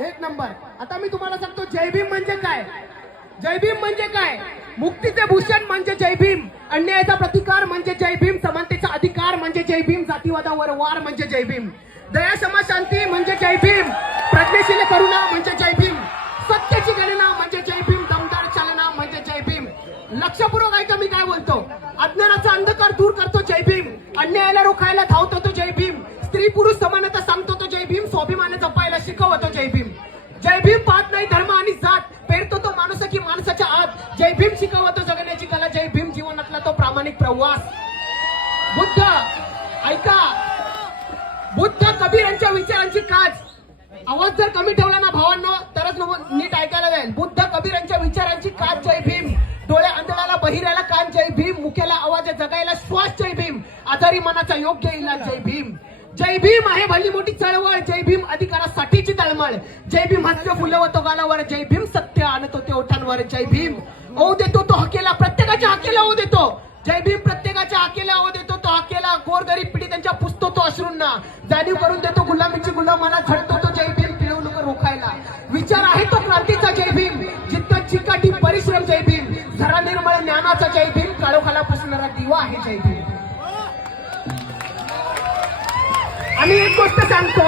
एक नंबर. आता मी तुम्हाला सांगतो जय भीम म्हणजे काय. जय भीम म्हणजे काय. मुक्तीचे भूषण म्हणजे जय भीम, अन्यायाचा प्रतिकार म्हणजे जय भीम, समानतेचा अधिकार म्हणजे जय भीम, जातीवादावर वार म्हणजे जय भीम, दया क्षमा शांती म्हणजे जय भीम, प्रज्ञाशील करुणा म्हणजे जय भीम, सत्याची गणना म्हणजे जय भीम, दमदार चालना म्हणजे जय भीम. लक्षपूर्वक ऐका मी काय बोलतो. अज्ञानाचा अंधकार दूर करतो जय भीम, अन्यायाला रोखायला धावतो तो जय भीम, स्त्री पुरुष समानता सांगतो तो जय भीम, स्वाभिमान जपायला शिकवतो जय भीम. जय भीम पाहत नाही धर्म आणि जात, पेरतो तो माणूस की माणसाच्या आत, जय भीम शिकवतो जगण्याची कला, जय भीम जीवनातला तो प्रामाणिक प्रवास. बुद्ध ऐका, बुद्ध कबीर यांच्या विचारांची काच. आवाज जर कमी ठेवला ना भावांनो तरच नीट ऐकायला जाईल. बुद्ध कबीर यांच्या विचारांची काच जय भीम, डोळे आंधळ्याला बहिऱ्याला कान जय भीम, मुख्याला आवाज जगायला श्वास जय भीम, आजारी मनाचा योग्य इलाज जय भीम. जय भीम आहे भली मोठी चळवळ, जय भीम अधिकारासाठीची तळमळ, जय भीम हास्य फुलवतो गालावर, जय भीम सत्य आणतो ते ओठांवर, जय भीम ओ देतो तो हकेला, प्रत्येकाच्या हकेला ओ देतो, जय भीम प्रत्येकाच्या हकेला ओ देतो तो हकेला, गोरगरीब पिढी त्यांच्या पुसतो तो अश्रूंना, जाणीव करून देतो गुलामीची गुलामाला, झडतो तो जय भीम पिळवणूक रोखायला, विचार आहे तो क्रांतीचा जय भीम, जिद्द चिकाटी परिश्रम जय भीम, झरा निर्मळ ज्ञानाचा जय भीम, काळोखाला पुसणारा दिवा आहे जय भीम. आणि एक गोष्ट सांगतो,